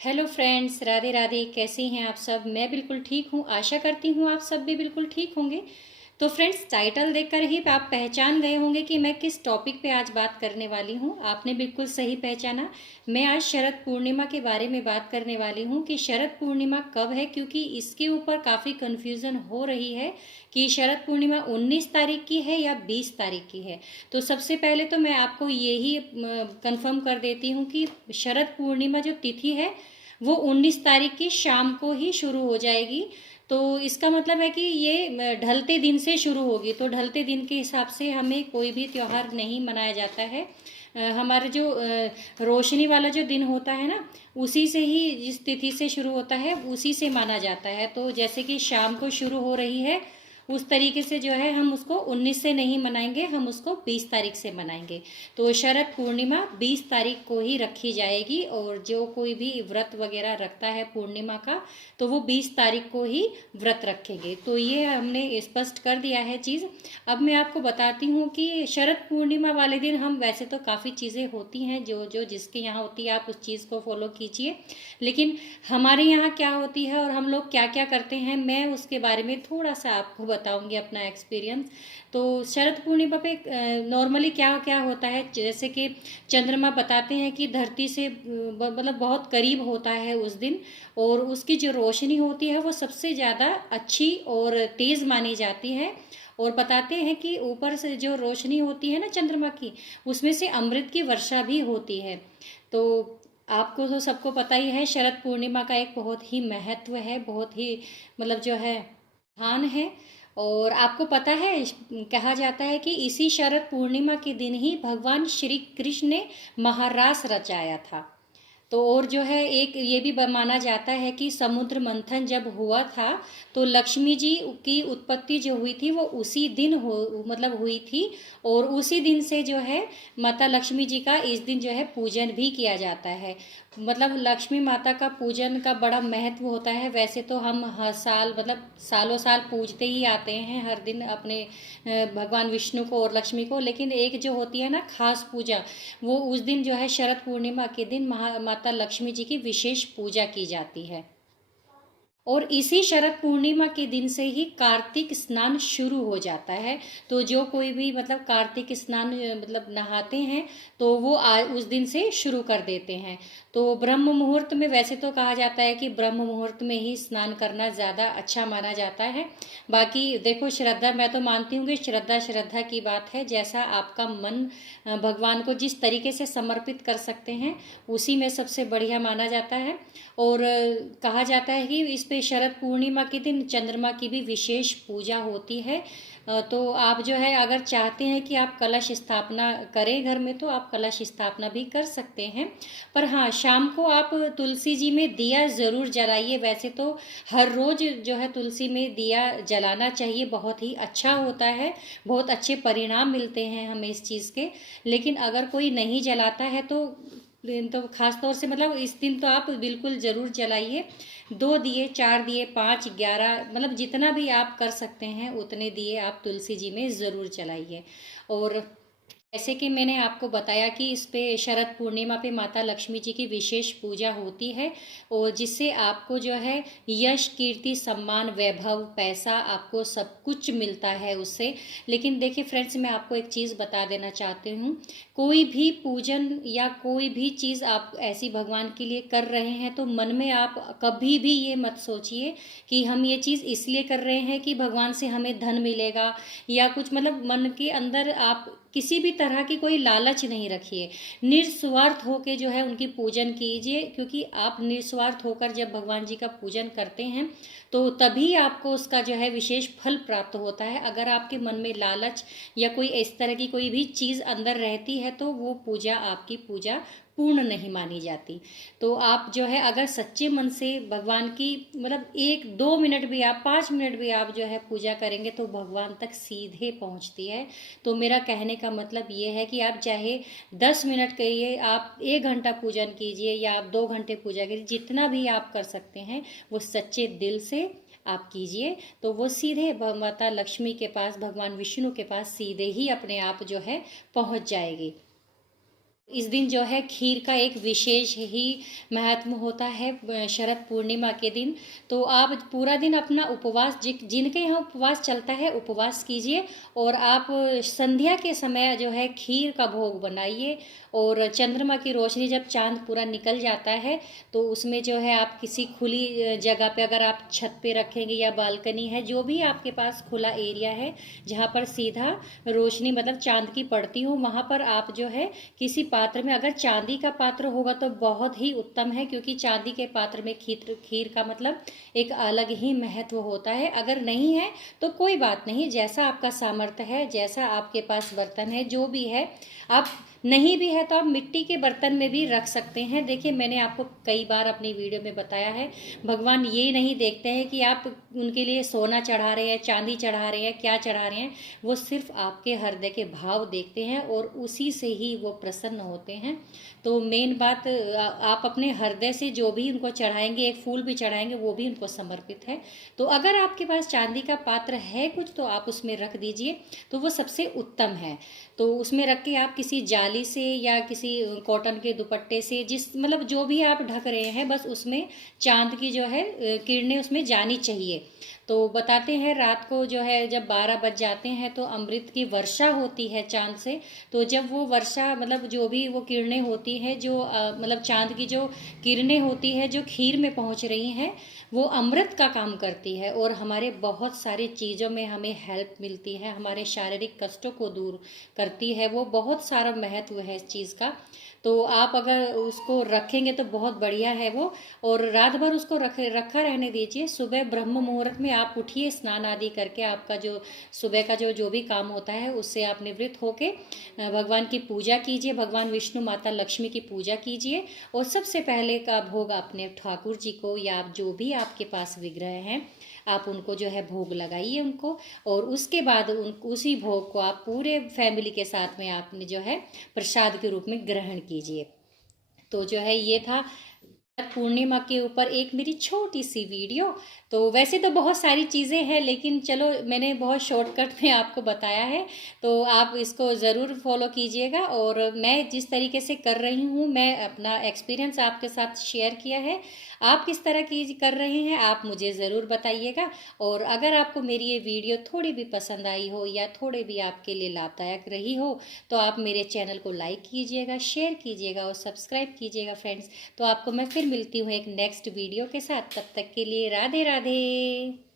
Hello friends, Radhe Radhe. कैसे हैं आप सब? मैं बिल्कुल ठीक हूँ। आशा करती हूँ आप सब भी बिल्कुल ठीक होंगे। तो फ्रेंड्स, टाइटल देखकर ही आप पहचान गए होंगे कि मैं किस टॉपिक पे आज बात करने वाली हूँ। आपने बिल्कुल सही पहचाना। मैं आज शरद पूर्णिमा के बारे में बात करने वाली हूँ कि शरद पूर्णिमा कब है, क्योंकि इसके ऊपर काफ़ी कन्फ्यूज़न हो रही है कि शरद पूर्णिमा 19 तारीख की है या 20 तारीख की है। तो सबसे पहले तो मैं आपको यही कंफर्म कर देती हूँ कि शरद पूर्णिमा जो तिथि है वो 19 तारीख की शाम को ही शुरू हो जाएगी। तो इसका मतलब है कि ये ढलते दिन से शुरू होगी। तो ढलते दिन के हिसाब से हमें कोई भी त्यौहार नहीं मनाया जाता है। हमारे जो रोशनी वाला जो दिन होता है ना, उसी से ही, जिस तिथि से शुरू होता है उसी से माना जाता है। तो जैसे कि शाम को शुरू हो रही है, उस तरीके से जो है हम उसको 19 से नहीं मनाएंगे, हम उसको 20 तारीख से मनाएंगे। तो शरद पूर्णिमा 20 तारीख को ही रखी जाएगी, और जो कोई भी व्रत वगैरह रखता है पूर्णिमा का, तो वो 20 तारीख को ही व्रत रखेंगे। तो ये हमने स्पष्ट कर दिया है चीज़। अब मैं आपको बताती हूँ कि शरद पूर्णिमा वाले दिन हम, वैसे तो काफ़ी चीज़ें होती हैं जो जो जिसके यहाँ होती है, आप उस चीज़ को फॉलो कीजिए। लेकिन हमारे यहाँ क्या होती है और हम लोग क्या क्या करते हैं, मैं उसके बारे में थोड़ा सा आपको बताऊंगी अपना एक्सपीरियंस। तो शरद पूर्णिमा पे नॉर्मली क्या क्या होता है, जैसे कि चंद्रमा बताते हैं कि धरती से मतलब बहुत करीब होता है उस दिन, और उसकी जो रोशनी होती है वो सबसे ज़्यादा अच्छी और तेज़ मानी जाती है। और बताते हैं कि ऊपर से जो रोशनी होती है ना चंद्रमा की, उसमें से अमृत की वर्षा भी होती है। तो आपको तो सबको पता ही है, शरद पूर्णिमा का एक बहुत ही महत्व है, बहुत ही मतलब जो है स्थान है। और आपको पता है, कहा जाता है कि इसी शरद पूर्णिमा के दिन ही भगवान श्री कृष्ण ने महारास रचाया था। तो और जो है, एक ये भी माना जाता है कि समुद्र मंथन जब हुआ था, तो लक्ष्मी जी की उत्पत्ति जो हुई थी वो उसी दिन हो मतलब हुई थी। और उसी दिन से जो है माता लक्ष्मी जी का इस दिन जो है पूजन भी किया जाता है। मतलब लक्ष्मी माता का पूजन का बड़ा महत्व होता है। वैसे तो हम हर साल, मतलब सालों साल पूजते ही आते हैं हर दिन अपने भगवान विष्णु को और लक्ष्मी को, लेकिन एक जो होती है ना खास पूजा, वो उस दिन जो है शरद पूर्णिमा के दिन माता लक्ष्मी जी की विशेष पूजा की जाती है। और इसी शरद पूर्णिमा के दिन से ही कार्तिक स्नान शुरू हो जाता है। तो जो कोई भी मतलब कार्तिक स्नान मतलब नहाते हैं, तो वो उस दिन से शुरू कर देते हैं। तो ब्रह्म मुहूर्त में, वैसे तो कहा जाता है कि ब्रह्म मुहूर्त में ही स्नान करना ज़्यादा अच्छा माना जाता है। बाकी देखो, श्रद्धा, मैं तो मानती हूँ कि श्रद्धा श्रद्धा की बात है। जैसा आपका मन भगवान को जिस तरीके से समर्पित कर सकते हैं, उसी में सबसे बढ़िया माना जाता है। और कहा जाता है कि इस पे शरद पूर्णिमा के दिन चंद्रमा की भी विशेष पूजा होती है। तो आप जो है, अगर चाहते हैं कि आप कलश स्थापना करें घर में, तो आप कलश स्थापना भी कर सकते हैं। पर हाँ, शाम को आप तुलसी जी में दिया ज़रूर जलाइए। वैसे तो हर रोज़ जो है तुलसी में दिया जलाना चाहिए, बहुत ही अच्छा होता है, बहुत अच्छे परिणाम मिलते हैं हमें इस चीज़ के। लेकिन अगर कोई नहीं जलाता है तो खास तौर से मतलब इस दिन तो आप बिल्कुल ज़रूर जलाइए। 2 दिए, 4 दिए, 5, 11, मतलब जितना भी आप कर सकते हैं उतने दिए आप तुलसी जी में ज़रूर जलाइए। और जैसे कि मैंने आपको बताया कि इस पे शरद पूर्णिमा पे माता लक्ष्मी जी की विशेष पूजा होती है, और जिससे आपको जो है यश, कीर्ति, सम्मान, वैभव, पैसा, आपको सब कुछ मिलता है उससे। लेकिन देखिए फ्रेंड्स, मैं आपको एक चीज़ बता देना चाहती हूँ। कोई भी पूजन या कोई भी चीज़ आप ऐसी भगवान के लिए कर रहे हैं, तो मन में आप कभी भी ये मत सोचिए कि हम ये चीज़ इसलिए कर रहे हैं कि भगवान से हमें धन मिलेगा या कुछ, मतलब मन के अंदर आप किसी भी तरह की कोई लालच नहीं रखिए। निस्वार्थ होकर जो है उनकी पूजन कीजिए, क्योंकि आप निस्वार्थ होकर जब भगवान जी का पूजन करते हैं, तो तभी आपको उसका जो है विशेष फल प्राप्त होता है। अगर आपके मन में लालच या कोई इस तरह की कोई भी चीज़ अंदर रहती है, तो वो पूजा, आपकी पूजा पूर्ण नहीं मानी जाती। तो आप जो है, अगर सच्चे मन से भगवान की मतलब 1-2 मिनट भी आप, 5 मिनट भी आप जो है पूजा करेंगे, तो भगवान तक सीधे पहुंचती है। तो मेरा कहने का मतलब ये है कि आप चाहे 10 मिनट करिए, आप 1 घंटा पूजन कीजिए, या आप 2 घंटे पूजा कीजिए, जितना भी आप कर सकते हैं वो सच्चे दिल से आप कीजिए। तो वो सीधे माता लक्ष्मी के पास, भगवान विष्णु के पास सीधे ही अपने आप जो है पहुंच जाएगी। इस दिन जो है खीर का एक विशेष ही महत्व होता है शरद पूर्णिमा के दिन। तो आप पूरा दिन अपना उपवास, जिनके यहाँ उपवास चलता है उपवास कीजिए, और आप संध्या के समय जो है खीर का भोग बनाइए। और चंद्रमा की रोशनी जब चांद पूरा निकल जाता है तो उसमें जो है आप किसी खुली जगह पे, अगर आप छत पे रखेंगे या बालकनी है, जो भी आपके पास खुला एरिया है जहाँ पर सीधा रोशनी मतलब चांद की पड़ती हो, वहाँ पर आप जो है किसी पात्र में, अगर चांदी का पात्र होगा तो बहुत ही उत्तम है, क्योंकि चांदी के पात्र में खीर का मतलब एक अलग ही महत्व होता है। अगर नहीं है तो कोई बात नहीं, जैसा आपका सामर्थ्य है, जैसा आपके पास बर्तन है, जो भी है, आप नहीं भी है तो आप मिट्टी के बर्तन में भी रख सकते हैं। देखिए मैंने आपको कई बार अपनी वीडियो में बताया है, भगवान ये नहीं देखते हैं कि आप उनके लिए सोना चढ़ा रहे हैं, चांदी चढ़ा रहे हैं, क्या चढ़ा रहे हैं, वो सिर्फ आपके हृदय के भाव देखते हैं और उसी से ही वो प्रसन्न होते हैं। तो मेन बात, आप अपने हृदय से जो भी उनको चढ़ाएंगे, एक फूल भी चढ़ाएंगे, वो भी उनको समर्पित है। तो अगर आपके पास चांदी का पात्र है कुछ तो आप उसमें रख दीजिए, तो वो सबसे उत्तम है। तो उसमें रख के आप किसी जाली से या किसी कॉटन के दुपट्टे से, जिस मतलब जो भी आप ढक रहे हैं, बस उसमें चांद की जो है किरणें उसमें जानी चाहिए। तो बताते हैं रात को जो है जब 12 बज जाते हैं तो अमृत की वर्षा होती है चांद से। तो जब वो वर्षा मतलब जो भी वो किरणें होती हैं, जो मतलब चांद की जो किरणें होती है जो खीर में पहुंच रही हैं, वो अमृत का काम करती है और हमारे बहुत सारी चीज़ों में हमें हेल्प मिलती है, हमारे शारीरिक कष्टों को दूर करती है। वो बहुत सारा महत्व है इस चीज़ का। तो आप अगर उसको रखेंगे तो बहुत बढ़िया है वो। और रात भर उसको रखा रहने दीजिए। सुबह ब्रह्म मुहूर्त में आप उठिए, स्नान आदि करके आपका जो सुबह का जो भी काम होता है उससे आप निवृत्त होके भगवान की पूजा कीजिए, भगवान विष्णु माता लक्ष्मी की पूजा कीजिए। और सबसे पहले का भोग अपने ठाकुर जी को या आप जो भी आपके पास विग्रह हैं आप उनको जो है भोग लगाइए उनको। और उसके बाद उसी भोग को आप पूरे फैमिली के साथ में आपने जो है प्रसाद के रूप में ग्रहण कीजिए। तो जो है ये था पूर्णिमा के ऊपर एक मेरी छोटी सी वीडियो। तो वैसे तो बहुत सारी चीज़ें हैं, लेकिन चलो मैंने बहुत शॉर्टकट में आपको बताया है, तो आप इसको ज़रूर फॉलो कीजिएगा। और मैं जिस तरीके से कर रही हूँ, मैं अपना एक्सपीरियंस आपके साथ शेयर किया है। आप किस तरह की कर रहे हैं आप मुझे ज़रूर बताइएगा। और अगर आपको मेरी ये वीडियो थोड़ी भी पसंद आई हो या थोड़ी भी आपके लिए लाभदायक रही हो तो आप मेरे चैनल को लाइक कीजिएगा, शेयर कीजिएगा और सब्सक्राइब कीजिएगा फ्रेंड्स। तो आपको मैं फिर मिलती हूँ एक नेक्स्ट वीडियो के साथ। तब तक के लिए राधे राधे।